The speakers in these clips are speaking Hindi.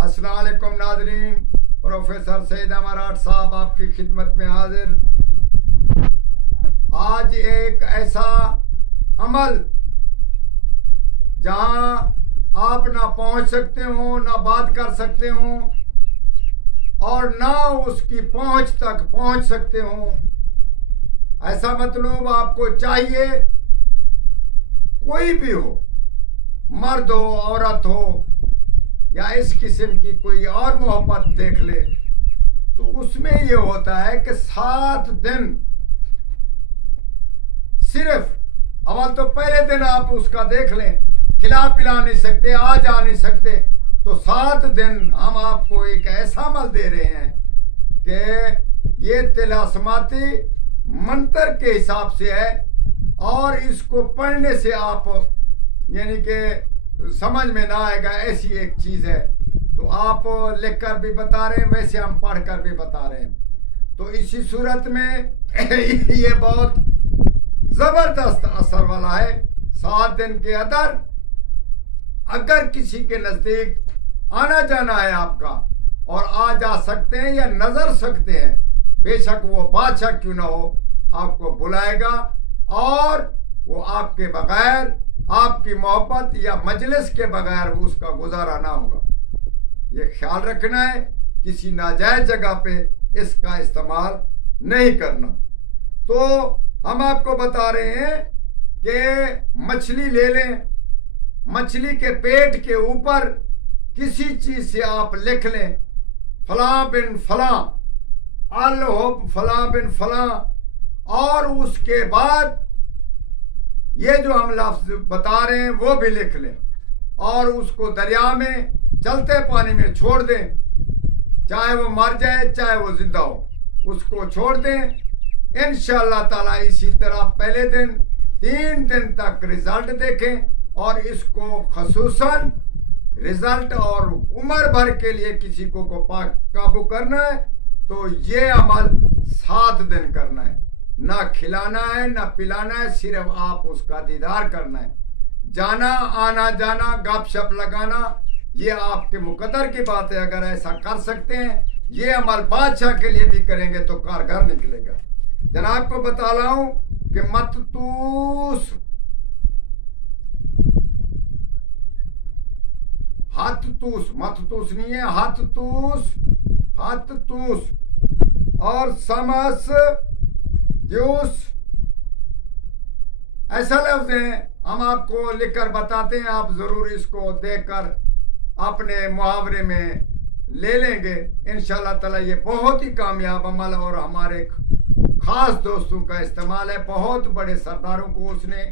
अस्सलाम वालेकुम नाज़रीन, प्रोफेसर सईद मराठ साहब आपकी खिदमत में हाजिर। आज एक ऐसा अमल जहां आप ना पहुंच सकते हो, ना बात कर सकते हो और ना उसकी पहुंच तक पहुंच सकते हो, ऐसा मतलब आपको चाहिए। कोई भी हो, मर्द हो, औरत हो या इस किस्म की कोई और मोहब्बत देख ले, तो उसमें ये होता है कि 7 दिन सिर्फ अवल तो पहले दिन आप उसका देख लें, खिला पिला नहीं सकते, आ जा नहीं सकते, तो 7 दिन हम आपको एक ऐसा अमल दे रहे हैं कि ये तिलास्माती मंत्र के हिसाब से है और इसको पढ़ने से आप यानी कि समझ में ना आएगा, ऐसी एक चीज है। तो आप लिखकर भी बता रहे हैं, वैसे हम पढ़कर भी बता रहे हैं। तो इसी सूरत में ये बहुत जबरदस्त असर वाला है। 7 दिन के अंदर अगर किसी के नजदीक आना जाना है आपका और आ जा सकते हैं या नजर सकते हैं, बेशक वो बादशाह क्यों ना हो, आपको बुलाएगा और वो आपके बगैर, आपकी मोहब्बत या मजलिस के बगैर उसका गुजारा ना होगा। ये ख्याल रखना है, किसी नाजायज जगह पे इसका इस्तेमाल नहीं करना। तो हम आपको बता रहे हैं कि मछली ले लें, मछली के पेट के ऊपर किसी चीज से आप लिख लें, फलां बिन फलां, अल हो फलां बिन फलां, और उसके बाद ये जो हम लफ्ज बता रहे हैं वो भी लिख लें और उसको दरिया में चलते पानी में छोड़ दें। चाहे वो मर जाए चाहे वो जिंदा हो, उसको छोड़ दें। इंशाअल्लाह ताला इसी तरह पहले दिन 3 दिन तक रिजल्ट देखें और इसको खसूसन रिजल्ट और उम्र भर के लिए किसी को काबू करना है तो ये अमल 7 दिन करना है। ना खिलाना है ना पिलाना है, सिर्फ आप उसका दीदार करना है। जाना आना जाना गपशप लगाना ये आपके मुकद्दर की बात है। अगर ऐसा कर सकते हैं, ये अमल बादशाह के लिए भी करेंगे तो कारगर निकलेगा। जनाब को बता रहा हूं कि मततूस, हततूस, मततूस नहीं है, हततूस, हततूस और समस जूस ऐसा लफ्ज है। हम आपको लिखकर बताते हैं, आप जरूर इसको देखकर अपने मुहावरे में ले लेंगे इंशाअल्लाह ताला। ये बहुत ही कामयाब अमल और हमारे खास दोस्तों का इस्तेमाल है। बहुत बड़े सरदारों को उसने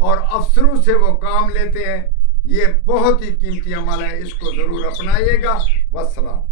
और अफसरों से वो काम लेते हैं। ये बहुत ही कीमती अमल है, इसको जरूर अपनाइएगा। वस्सलाम।